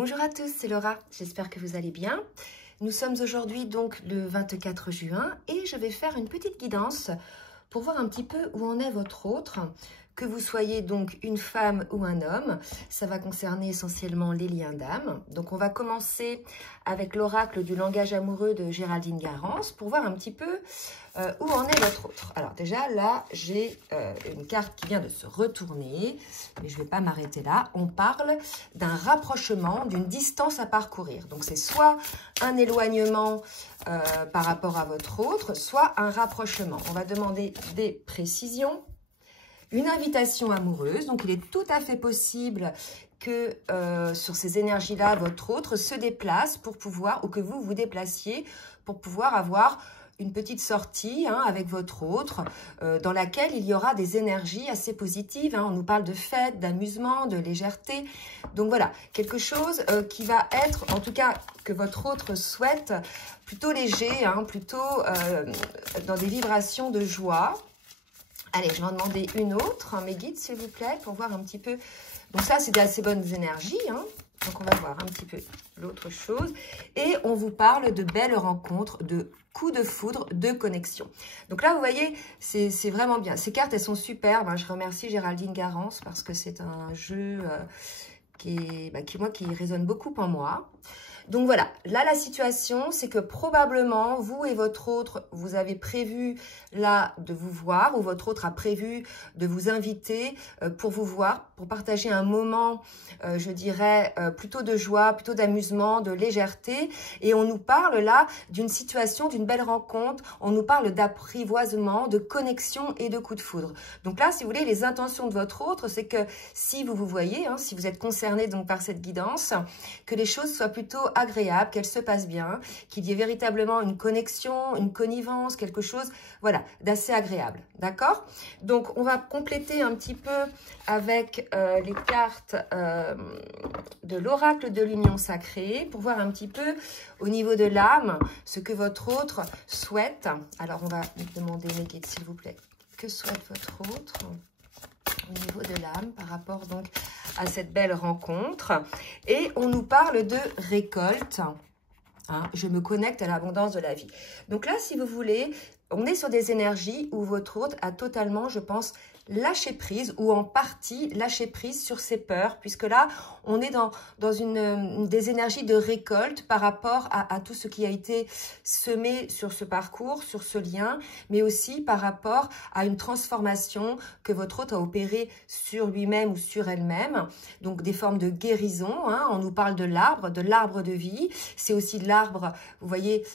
Bonjour à tous, c'est Laura, j'espère que vous allez bien. Nous sommes aujourd'hui donc le 24 juin et je vais faire une petite guidance pour voir un petit peu où en est votre autre, que vous soyez donc une femme ou un homme. Ça va concerner essentiellement les liens d'âme. Donc on va commencer avec l'oracle du langage amoureux de Géraldine Garance pour voir un petit peu où en est votre autre. Alors déjà là, j'ai une carte qui vient de se retourner, mais je ne vais pas m'arrêter là. On parle d'un rapprochement, d'une distance à parcourir. Donc c'est soit un éloignement par rapport à votre autre, soit un rapprochement. On va demander des précisions. Une invitation amoureuse, donc il est tout à fait possible que sur ces énergies-là, votre autre se déplace pour pouvoir, ou que vous vous déplaciez pour pouvoir avoir une petite sortie avec votre autre, dans laquelle il y aura des énergies assez positives. On nous parle de fête, d'amusement, de légèreté. Donc voilà, quelque chose qui va être, en tout cas, que votre autre souhaite, plutôt léger, plutôt dans des vibrations de joie. Allez, je vais en demander une autre, mes guides, s'il vous plaît, pour voir un petit peu. Donc ça, c'est d'assez bonnes énergies. Donc, on va voir un petit peu l'autre chose. Et on vous parle de belles rencontres, de coups de foudre, de connexion. Donc là, vous voyez, c'est vraiment bien. Ces cartes, elles sont superbes. Je remercie Géraldine Garance parce que c'est un jeu qui résonne beaucoup en moi. Donc voilà, là la situation, c'est que probablement, vous et votre autre, vous avez prévu là de vous voir, ou votre autre a prévu de vous inviter pour vous voir, pour partager un moment, je dirais, plutôt de joie, plutôt d'amusement, de légèreté. Et on nous parle là d'une situation, d'une belle rencontre, on nous parle d'apprivoisement, de connexion et de coup de foudre. Donc là, si vous voulez, les intentions de votre autre, c'est que si vous vous voyez, si vous êtes concerné donc par cette guidance, que les choses soient plutôt agréable, qu'elle se passe bien, qu'il y ait véritablement une connexion, une connivence, quelque chose, voilà, d'assez agréable, d'accord? Donc, on va compléter un petit peu avec les cartes de l'oracle de l'union sacrée pour voir un petit peu au niveau de l'âme ce que votre autre souhaite. Alors, on va demander, mes guides, s'il vous plaît, que souhaite votre autre au niveau de l'âme par rapport donc à cette belle rencontre. Et on nous parle de récolte. Je me connecte à l'abondance de la vie. Donc là, si vous voulez, on est sur des énergies où votre autre a totalement, je pense, lâché prise ou en partie lâché prise sur ses peurs, puisque là, on est dans des énergies de récolte par rapport à tout ce qui a été semé sur ce parcours, sur ce lien, mais aussi par rapport à une transformation que votre autre a opérée sur lui-même ou sur elle-même. Donc, des formes de guérison. On nous parle de l'arbre de vie. C'est aussi l'arbre, vous voyez,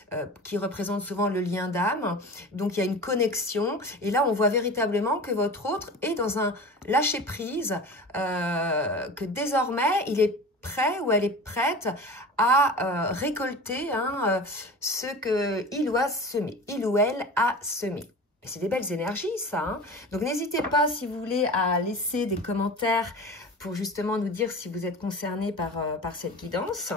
qui représente souvent le lien d'âme. Donc, il y a une connexion. Et là, on voit véritablement que votre autre est dans un lâcher-prise, que désormais, il est prêt ou elle est prête à récolter ce qu'il ou a semé, il ou elle a semé. C'est des belles énergies, ça. Donc, n'hésitez pas, si vous voulez, à laisser des commentaires pour justement nous dire si vous êtes concerné par cette guidance.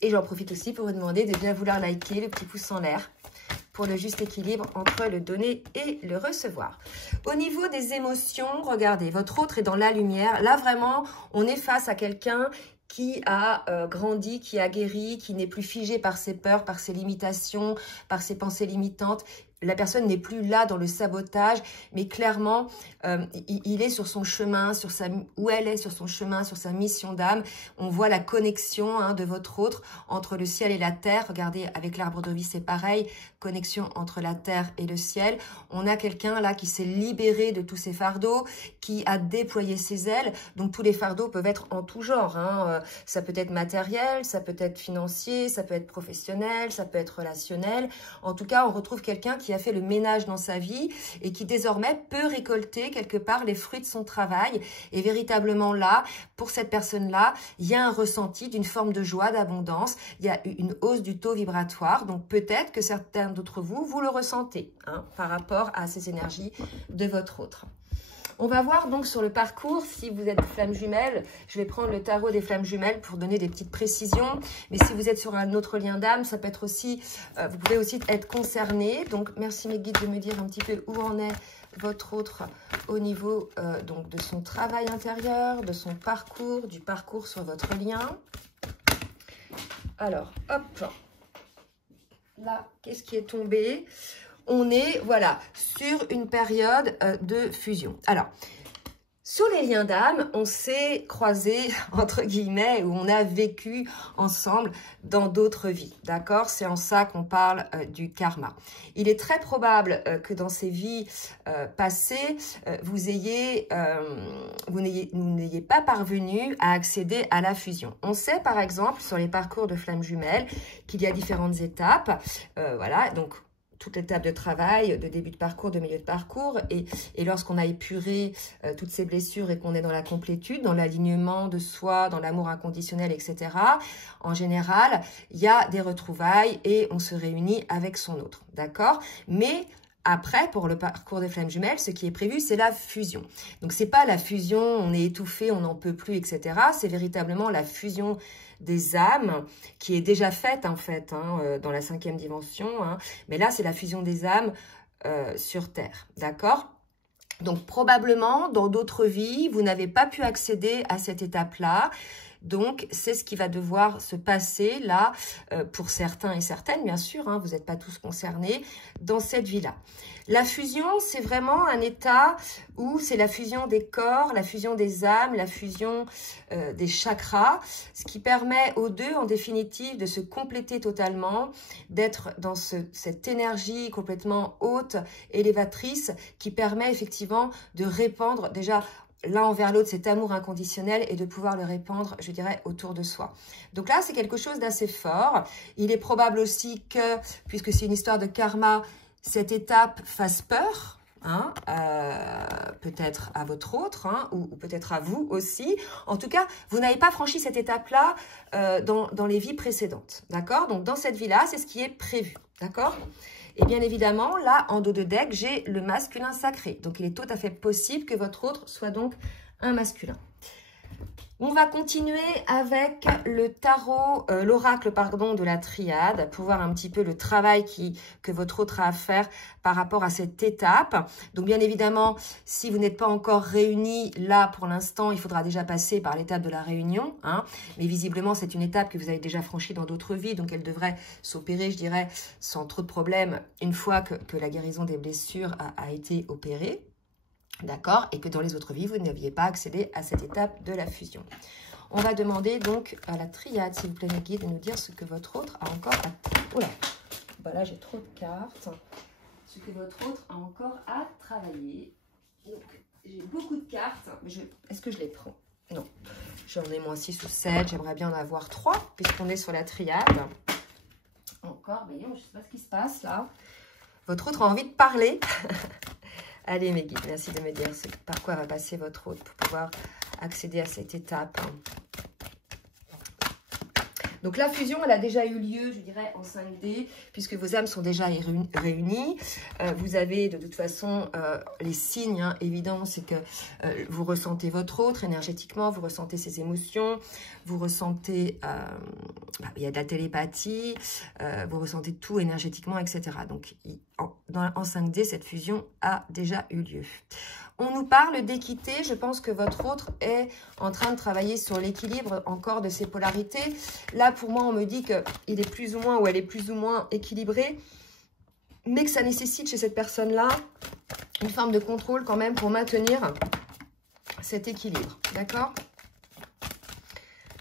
Et j'en profite aussi pour vous demander de bien vouloir liker, le petit pouce en l'air, pour le juste équilibre entre le donner et le recevoir. Au niveau des émotions, regardez, votre autre est dans la lumière. Là, vraiment, on est face à quelqu'un qui a grandi, qui a guéri, qui n'est plus figé par ses peurs, par ses limitations, par ses pensées limitantes. La personne n'est plus là dans le sabotage, mais clairement, il est sur son chemin, ou elle est sur son chemin, sur sa mission d'âme. On voit la connexion de votre autre entre le ciel et la terre. Regardez, avec l'arbre de vie, c'est pareil. Connexion entre la terre et le ciel. On a quelqu'un là qui s'est libéré de tous ses fardeaux, qui a déployé ses ailes. Donc, tous les fardeaux peuvent être en tout genre. Ça peut être matériel, ça peut être financier, ça peut être professionnel, ça peut être relationnel. En tout cas, on retrouve quelqu'un qui a fait le ménage dans sa vie et qui désormais peut récolter quelque part les fruits de son travail. Et véritablement là, pour cette personne-là, il y a un ressenti d'une forme de joie, d'abondance. Il y a une hausse du taux vibratoire. Donc peut-être que certains d'entre vous, vous le ressentez par rapport à ces énergies de votre autre. On va voir donc sur le parcours, si vous êtes flamme jumelle, je vais prendre le tarot des flammes jumelles pour donner des petites précisions. Mais si vous êtes sur un autre lien d'âme, ça peut être aussi, vous pouvez aussi être concerné. Donc, merci mes guides de me dire un petit peu où en est votre autre au niveau donc de son travail intérieur, de son parcours, du parcours sur votre lien. Alors, hop, là, qu'est-ce qui est tombé? On est, voilà, sur une période de fusion. Alors, sur les liens d'âme, on s'est croisés, entre guillemets, où on a vécu ensemble dans d'autres vies, d'accord? C'est en ça qu'on parle du karma. Il est très probable que dans ces vies passées, vous n'ayez pas parvenu à accéder à la fusion. On sait, par exemple, sur les parcours de flammes jumelles, qu'il y a différentes étapes, voilà, donc toute l'étape de travail, de début de parcours, de milieu de parcours, et lorsqu'on a épuré toutes ces blessures et qu'on est dans la complétude, dans l'alignement de soi, dans l'amour inconditionnel, etc., en général, il y a des retrouvailles et on se réunit avec son autre, d'accord? Mais après, pour le parcours des flammes jumelles, ce qui est prévu, c'est la fusion. Donc, c'est pas la fusion, on est étouffé, on n'en peut plus, etc. C'est véritablement la fusion des âmes qui est déjà faite, en fait, hein, dans la 5e dimension. Hein. Mais là, c'est la fusion des âmes sur Terre, d'accord? Donc, probablement, dans d'autres vies, vous n'avez pas pu accéder à cette étape-là. Donc, c'est ce qui va devoir se passer là, pour certains et certaines, bien sûr, hein, vous n'êtes pas tous concernés, dans cette vie-là. La fusion, c'est vraiment un état où c'est la fusion des corps, la fusion des âmes, la fusion des chakras, ce qui permet aux deux, en définitive, de se compléter totalement, d'être dans cette énergie complètement haute, élévatrice, qui permet effectivement de répandre déjà l'un envers l'autre cet amour inconditionnel et de pouvoir le répandre, je dirais, autour de soi. Donc là, c'est quelque chose d'assez fort. Il est probable aussi que, puisque c'est une histoire de karma, cette étape fasse peur, hein, peut-être à votre autre, hein, ou peut-être à vous aussi. En tout cas, vous n'avez pas franchi cette étape-là dans les vies précédentes, d'accord? Donc, dans cette vie-là, c'est ce qui est prévu, d'accord? Et bien évidemment, là, en dos de deck, j'ai le masculin sacré. Donc, il est tout à fait possible que votre autre soit donc un masculin. On va continuer avec le tarot, l'oracle, pardon, de la triade, pour voir un petit peu le travail que votre autre a à faire par rapport à cette étape. Donc, bien évidemment, si vous n'êtes pas encore réunis, là, pour l'instant, il faudra déjà passer par l'étape de la réunion. Hein. Mais visiblement, c'est une étape que vous avez déjà franchie dans d'autres vies, donc elle devrait s'opérer, je dirais, sans trop de problèmes, une fois que la guérison des blessures a été opérée. D'accord? Et que dans les autres vies, vous n'aviez pas accédé à cette étape de la fusion. On va demander donc à la triade, s'il vous plaît, mes guides, de nous dire ce que votre autre a encore à... Oula, bah là, j'ai trop de cartes. Ce que votre autre a encore à travailler. Donc, j'ai beaucoup de cartes. Mais est-ce que je les prends? Non. J'en ai moins 6 ou 7. J'aimerais bien en avoir 3, puisqu'on est sur la triade. Encore, mais non, je ne sais pas ce qui se passe, là. Votre autre a envie de parler. Allez mes guides, merci de me dire par quoi va passer votre autre pour pouvoir accéder à cette étape. Donc la fusion, elle a déjà eu lieu, je dirais, en 5D, puisque vos âmes sont déjà réunies. Vous avez de toute façon les signes évidents, c'est que vous ressentez votre autre énergétiquement, vous ressentez ses émotions, vous ressentez, il y a de la télépathie, vous ressentez tout énergétiquement, etc. Donc en 5D, cette fusion a déjà eu lieu. On nous parle d'équité. Je pense que votre autre est en train de travailler sur l'équilibre encore de ses polarités. Là, pour moi, on me dit qu'il est plus ou moins ou elle est plus ou moins équilibrée, mais que ça nécessite chez cette personne-là une forme de contrôle quand même pour maintenir cet équilibre. D'accord?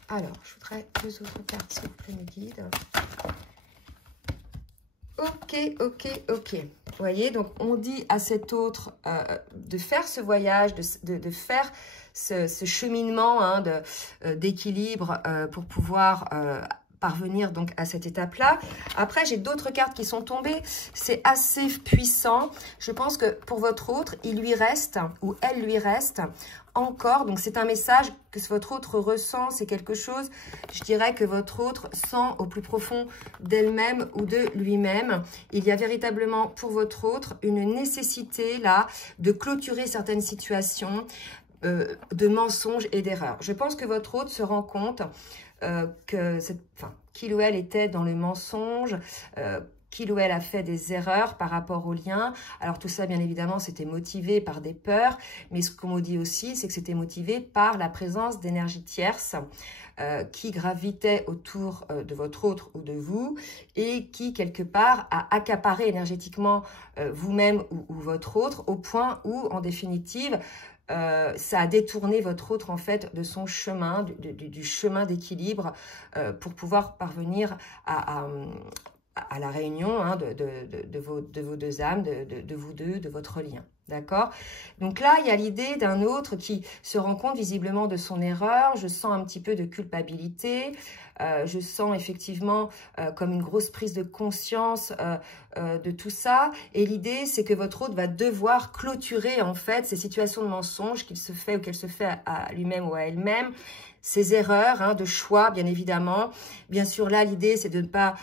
Alors, je voudrais 2 autres cartes, s'il vous plaît, mes guides. Ok. Vous voyez, donc on dit à cet autre de faire ce voyage, de faire ce cheminement hein, d'équilibre pour pouvoir parvenir donc à cette étape-là. Après, j'ai d'autres cartes qui sont tombées. C'est assez puissant. Je pense que pour votre autre, il lui reste, ou elle lui reste, encore. Donc, c'est un message que votre autre ressent. C'est quelque chose, je dirais, que votre autre sent au plus profond d'elle-même ou de lui-même. Il y a véritablement pour votre autre une nécessité, là, de clôturer certaines situations de mensonges et d'erreurs. Je pense que votre autre se rend compte qu'il ou elle était dans le mensonge, qu'il ou elle a fait des erreurs par rapport au lien. Alors tout ça, bien évidemment, c'était motivé par des peurs, mais ce qu'on me dit aussi, c'est que c'était motivé par la présence d'énergie tierce qui gravitait autour de votre autre ou de vous et qui, quelque part, a accaparé énergétiquement vous-même ou votre autre au point où, en définitive, ça a détourné votre autre en fait de son chemin, du chemin d'équilibre pour pouvoir parvenir à la réunion hein, de vos deux âmes, de vous deux, de votre lien. D'accord? Donc là, il y a l'idée d'un autre qui se rend compte visiblement de son erreur. Je sens un petit peu de culpabilité. Je sens effectivement comme une grosse prise de conscience de tout ça. Et l'idée, c'est que votre autre va devoir clôturer en fait ces situations de mensonge qu'il se fait ou qu'elle se fait à lui-même ou à elle-même. Ces erreurs hein, de choix, bien évidemment. Bien sûr, là, l'idée, c'est de ne pas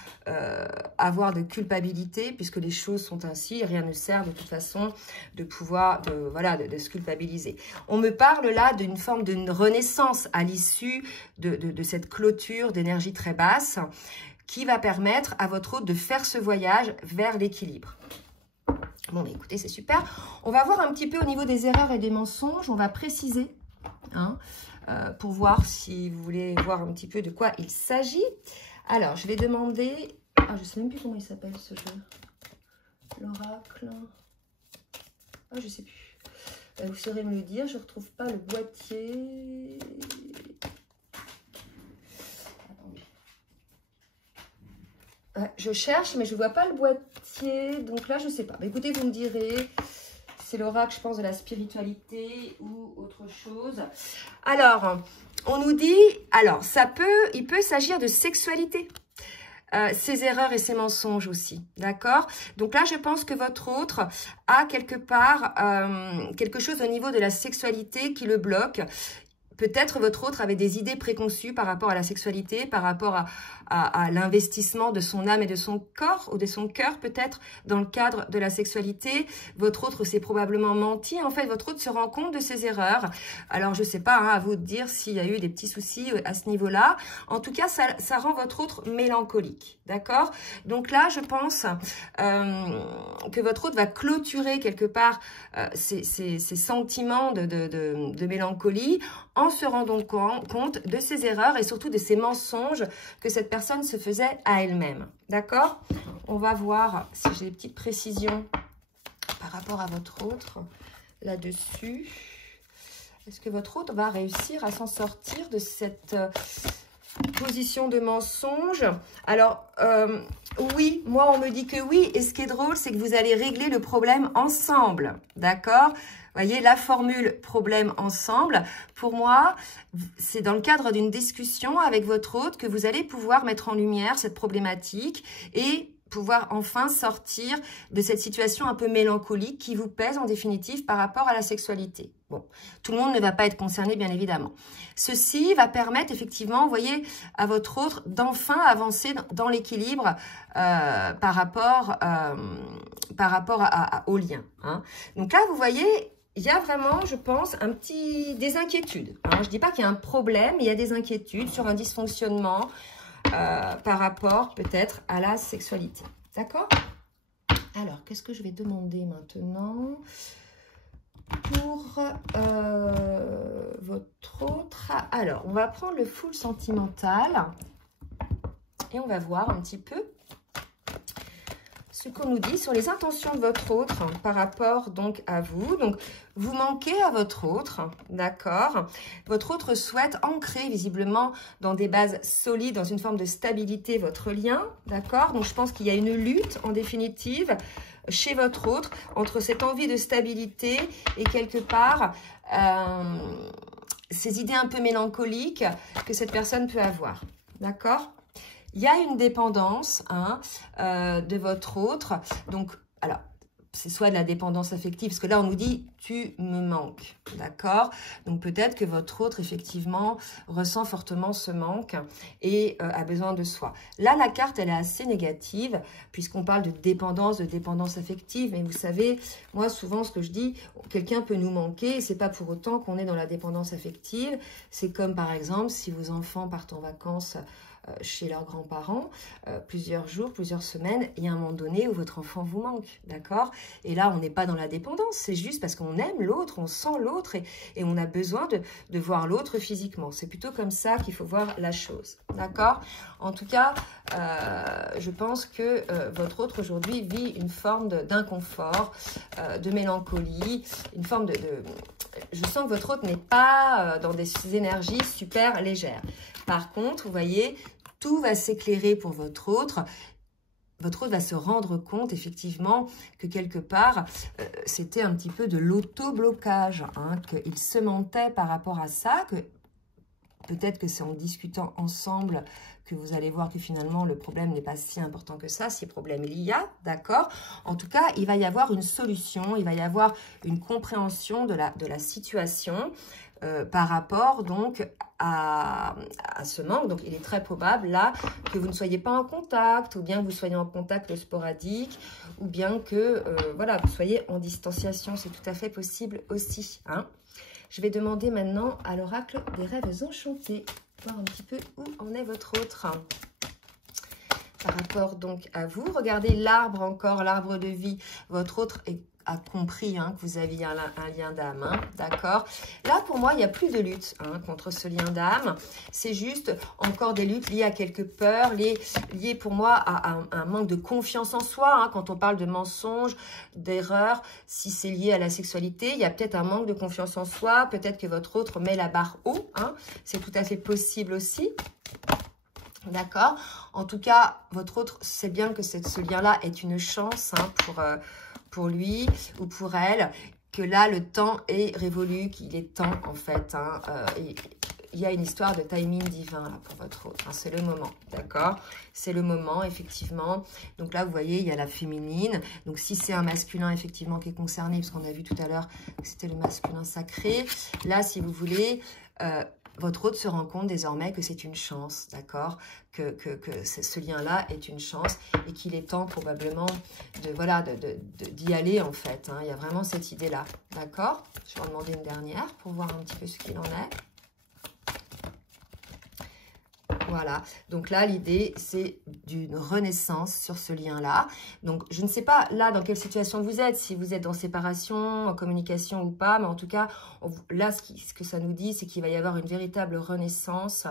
avoir de culpabilité, puisque les choses sont ainsi. Rien ne sert de toute façon de pouvoir de se culpabiliser. On me parle là d'une forme de renaissance à l'issue de cette clôture d'énergie très basse qui va permettre à votre autre de faire ce voyage vers l'équilibre. Bon, mais écoutez, c'est super. On va voir un petit peu au niveau des erreurs et des mensonges. On va préciser, hein, pour voir si vous voulez voir un petit peu de quoi il s'agit. Alors, je vais demander... Ah, je ne sais même plus comment il s'appelle ce jeu. L'oracle. Ah, je ne sais plus. Vous saurez me le dire. Je ne retrouve pas le boîtier. Je cherche, mais je ne vois pas le boîtier. Donc là, je ne sais pas. Mais écoutez, vous me direz... C'est l'oracle, je pense, de la spiritualité ou autre chose. Alors, on nous dit... Alors, il peut s'agir de sexualité. Ses erreurs et ses mensonges aussi, d'accord? Donc là, je pense que votre autre a quelque part quelque chose au niveau de la sexualité qui le bloque. Peut-être votre autre avait des idées préconçues par rapport à la sexualité, par rapport à l'investissement de son âme et de son corps, ou de son cœur peut-être, dans le cadre de la sexualité. Votre autre s'est probablement menti. En fait, votre autre se rend compte de ses erreurs. Alors, je ne sais pas, hein, à vous de dire s'il y a eu des petits soucis à ce niveau-là. En tout cas, ça rend votre autre mélancolique, d'accord? Donc là, je pense que votre autre va clôturer quelque part ces sentiments de mélancolie en se rendant compte de ses erreurs et surtout de ses mensonges que cette personne se faisait à elle-même. D'accord? On va voir si j'ai des petites précisions par rapport à votre autre là-dessus. Est-ce que votre autre va réussir à s'en sortir de cette position de mensonge? Alors, oui, moi on me dit que oui. Et ce qui est drôle, c'est que vous allez régler le problème ensemble. D'accord? Voyez, la formule problème ensemble, pour moi, c'est dans le cadre d'une discussion avec votre hôte que vous allez pouvoir mettre en lumière cette problématique et pouvoir enfin sortir de cette situation un peu mélancolique qui vous pèse en définitive par rapport à la sexualité. Bon, tout le monde ne va pas être concerné, bien évidemment. Ceci va permettre effectivement, vous voyez, à votre autre d'enfin avancer dans l'équilibre par rapport au lien. Hein. Donc là, vous voyez... Il y a vraiment, je pense, des inquiétudes. Alors, je ne dis pas qu'il y a un problème, il y a des inquiétudes sur un dysfonctionnement par rapport peut-être à la sexualité. D'accord? Alors, qu'est-ce que je vais demander maintenant pour votre autre? Alors, on va prendre le full sentimental et on va voir un petit peu ce qu'on nous dit sur les intentions de votre autre par rapport donc à vous. Donc, vous manquez à votre autre, d'accord? Votre autre souhaite ancrer visiblement dans des bases solides, dans une forme de stabilité, votre lien, d'accord? Donc, je pense qu'il y a une lutte en définitive chez votre autre entre cette envie de stabilité et quelque part ces idées un peu mélancoliques que cette personne peut avoir, d'accord? il y a une dépendance hein, de votre autre. Donc, alors, c'est soit de la dépendance affective, parce que là, on nous dit « tu me manques », d'accord? Donc, peut-être que votre autre, effectivement, ressent fortement ce manque et a besoin de soi. Là, la carte, elle est assez négative, puisqu'on parle de dépendance affective. Mais vous savez, moi, souvent, ce que je dis, quelqu'un peut nous manquer, et c'est pas pour autant qu'on est dans la dépendance affective. C'est comme, par exemple, si vos enfants partent en vacances chez leurs grands-parents, plusieurs jours, plusieurs semaines, il y a un moment donné où votre enfant vous manque, d'accord? Et là, on n'est pas dans la dépendance, c'est juste parce qu'on aime l'autre, on sent l'autre et on a besoin de voir l'autre physiquement. C'est plutôt comme ça qu'il faut voir la chose, d'accord? En tout cas, je pense que votre autre aujourd'hui vit une forme d'inconfort, de mélancolie, une forme je sens que votre autre n'est pas dans des énergies super légères. Par contre, vous voyez, tout va s'éclairer pour votre autre. Votre autre va se rendre compte, effectivement, que quelque part, c'était un petit peu de l'auto-blocage, hein, qu'il se mentait par rapport à ça, que peut-être que c'est en discutant ensemble que vous allez voir que finalement, le problème n'est pas si important que ça, si problème il y a, d'accord? En tout cas, il va y avoir une solution, il va y avoir une compréhension de la situation par rapport donc à ce manque. Donc, il est très probable là que vous ne soyez pas en contact, ou bien que vous soyez en contact sporadique, ou bien que voilà, vous soyez en distanciation. C'est tout à fait possible aussi, hein. Je vais demander maintenant à l'oracle des rêves enchantés, voir un petit peu où en est votre autre. Par rapport donc à vous, regardez l'arbre encore, l'arbre de vie. Votre autre a compris hein, que vous aviez un lien d'âme, hein, d'accord? Là, pour moi, il n'y a plus de lutte hein, contre ce lien d'âme. C'est juste encore des luttes liées à quelques peurs, liées pour moi à un manque de confiance en soi. Hein, quand on parle de mensonges, d'erreurs, si c'est lié à la sexualité, il y a peut-être un manque de confiance en soi. Peut-être que votre autre met la barre haut. Hein, c'est tout à fait possible aussi. D'accord? En tout cas, votre autre sait bien que ce lien-là est une chance hein, pour lui ou pour elle, que là, le temps est révolu, qu'il est temps, en fait. Hein, il y a une histoire de timing divin là, pour votre autre. Hein, c'est le moment, d'accord? C'est le moment, effectivement. Donc là, vous voyez, il y a la féminine. Donc, si c'est un masculin, effectivement, qui est concerné, parce qu'on a vu tout à l'heure que c'était le masculin sacré. Là, si vous voulez... votre autre se rend compte désormais que c'est une chance, d'accord, que ce lien-là est une chance et qu'il est temps probablement d'y aller en fait. Hein. Il y a vraiment cette idée-là, d'accord? Je vais en demander une dernière pour voir un petit peu ce qu'il en est. Voilà, donc là, l'idée, c'est d'une renaissance sur ce lien-là. Donc, je ne sais pas, là, dans quelle situation vous êtes, si vous êtes en séparation, en communication ou pas, mais en tout cas, là, ce que ça nous dit, c'est qu'il va y avoir une véritable renaissance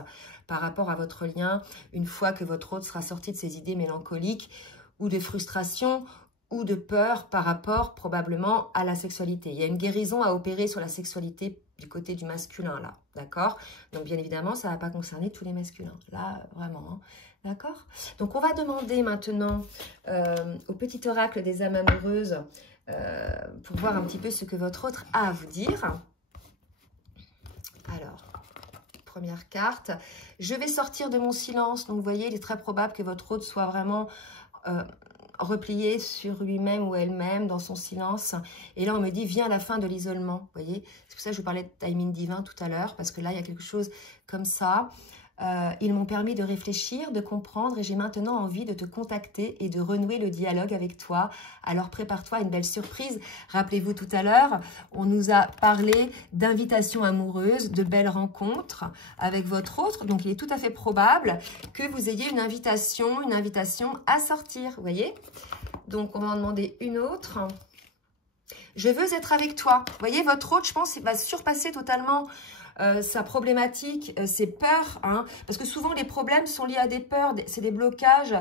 par rapport à votre lien, une fois que votre autre sera sorti de ses idées mélancoliques ou de frustration ou de peur par rapport, probablement, à la sexualité. Il y a une guérison à opérer sur la sexualité du côté du masculin, là, d'accord? Donc, bien évidemment, ça ne va pas concerner tous les masculins, là, vraiment, hein, d'accord? Donc, on va demander maintenant au petit oracle des âmes amoureuses pour voir un petit peu ce que votre autre a à vous dire. Alors, première carte. Je vais sortir de mon silence. Donc, vous voyez, il est très probable que votre autre soit vraiment... replié sur lui-même ou elle-même dans son silence. Et là, on me dit, vient la fin de l'isolement. Vous voyez, c'est pour ça que je vous parlais de timing divin tout à l'heure, parce que là, il y a quelque chose comme ça. Ils m'ont permis de réfléchir, de comprendre, et j'ai maintenant envie de te contacter et de renouer le dialogue avec toi. Alors, prépare-toi à une belle surprise. Rappelez-vous, tout à l'heure, on nous a parlé d'invitations amoureuses, de belles rencontres avec votre autre. Donc, il est tout à fait probable que vous ayez une invitation à sortir. Vous voyez? Donc, on va en demander une autre. Je veux être avec toi. Vous voyez, votre autre, je pense, il va surpasser totalement... sa problématique, ses peurs, hein, parce que souvent les problèmes sont liés à des peurs, c'est des blocages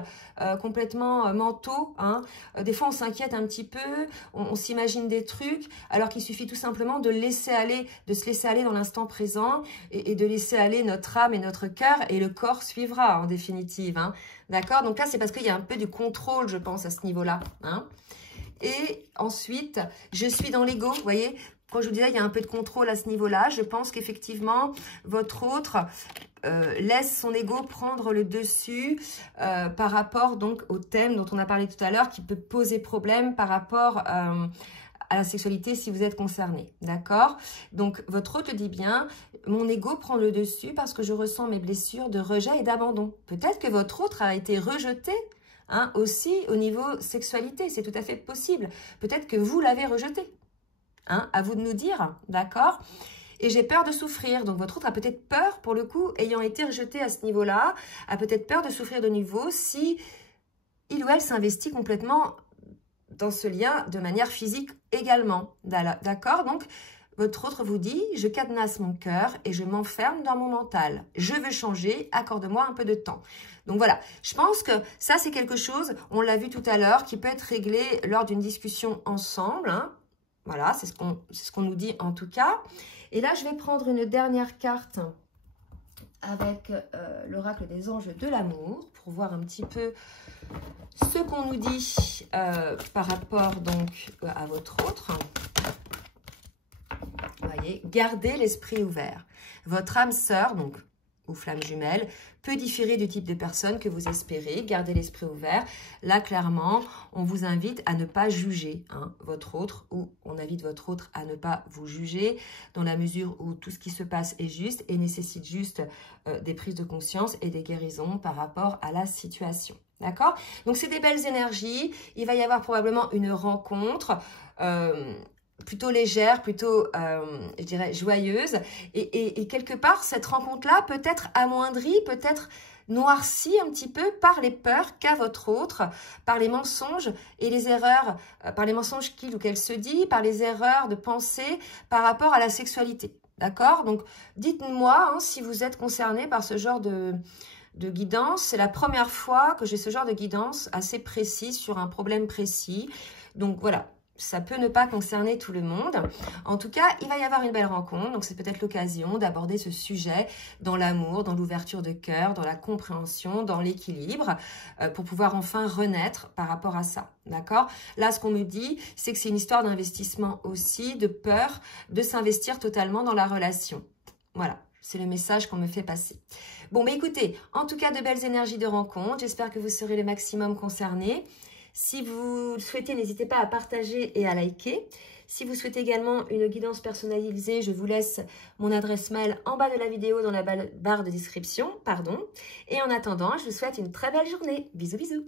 complètement mentaux. Hein. Des fois on s'inquiète un petit peu, on s'imagine des trucs, alors qu'il suffit tout simplement de laisser aller, de se laisser aller dans l'instant présent et de laisser aller notre âme et notre cœur, et le corps suivra en définitive. Hein. D'accord? Donc là c'est parce qu'il y a un peu du contrôle, je pense, à ce niveau-là. Hein. Et ensuite, je suis dans l'ego, vous voyez. Quand je vous disais, il y a un peu de contrôle à ce niveau-là. Je pense qu'effectivement, votre autre laisse son ego prendre le dessus par rapport donc au thème dont on a parlé tout à l'heure, qui peut poser problème par rapport à la sexualité si vous êtes concerné, d'accord? Donc, votre hôte le dit bien, mon ego prend le dessus parce que je ressens mes blessures de rejet et d'abandon. Peut-être que votre autre a été rejeté aussi au niveau sexualité, c'est tout à fait possible. Peut-être que vous l'avez rejeté, à vous de nous dire, d'accord? Et j'ai peur de souffrir. Donc, votre autre a peut-être peur, pour le coup, ayant été rejeté à ce niveau-là, a peut-être peur de souffrir de nouveau si il ou elle s'investit complètement dans ce lien de manière physique également. D'accord? Donc, votre autre vous dit, je cadenasse mon cœur et je m'enferme dans mon mental. Je veux changer, accorde-moi un peu de temps. Donc voilà, je pense que ça, c'est quelque chose, on l'a vu tout à l'heure, qui peut être réglé lors d'une discussion ensemble. Voilà, c'est ce qu'on nous dit en tout cas. Et là, je vais prendre une dernière carte avec l'oracle des anges de l'amour pour voir un petit peu ce qu'on nous dit par rapport donc à votre autre. Vous voyez, gardez l'esprit ouvert. Votre âme sœur, donc, ou flamme jumelle, peut différer du type de personne que vous espérez. Gardez l'esprit ouvert. Là, clairement, on vous invite à ne pas juger votre autre, ou on invite votre autre à ne pas vous juger, dans la mesure où tout ce qui se passe est juste et nécessite juste des prises de conscience et des guérisons par rapport à la situation. D'accord? Donc, c'est des belles énergies. Il va y avoir probablement une rencontre plutôt légère, plutôt, je dirais, joyeuse. Et quelque part, cette rencontre-là peut être amoindrie, peut être noircie un petit peu par les peurs qu'a votre autre, par les mensonges et les erreurs, par les mensonges qu'il ou qu'elle se dit, par les erreurs de pensée par rapport à la sexualité. D'accord? Donc, dites-moi si vous êtes concerné par ce genre de guidance. C'est la première fois que j'ai ce genre de guidance assez précise sur un problème précis. Donc, voilà. Ça peut ne pas concerner tout le monde. En tout cas, il va y avoir une belle rencontre. Donc, c'est peut-être l'occasion d'aborder ce sujet dans l'amour, dans l'ouverture de cœur, dans la compréhension, dans l'équilibre, pour pouvoir enfin renaître par rapport à ça. D'accord? Là, ce qu'on me dit, c'est que c'est une histoire d'investissement aussi, de peur de s'investir totalement dans la relation. Voilà. C'est le message qu'on me fait passer. Bon, mais écoutez, en tout cas, de belles énergies de rencontre. J'espère que vous serez le maximum concernés. Si vous le souhaitez, n'hésitez pas à partager et à liker. Si vous souhaitez également une guidance personnalisée, je vous laisse mon adresse mail en bas de la vidéo dans la barre de description. Et en attendant, je vous souhaite une très belle journée. Bisous, bisous.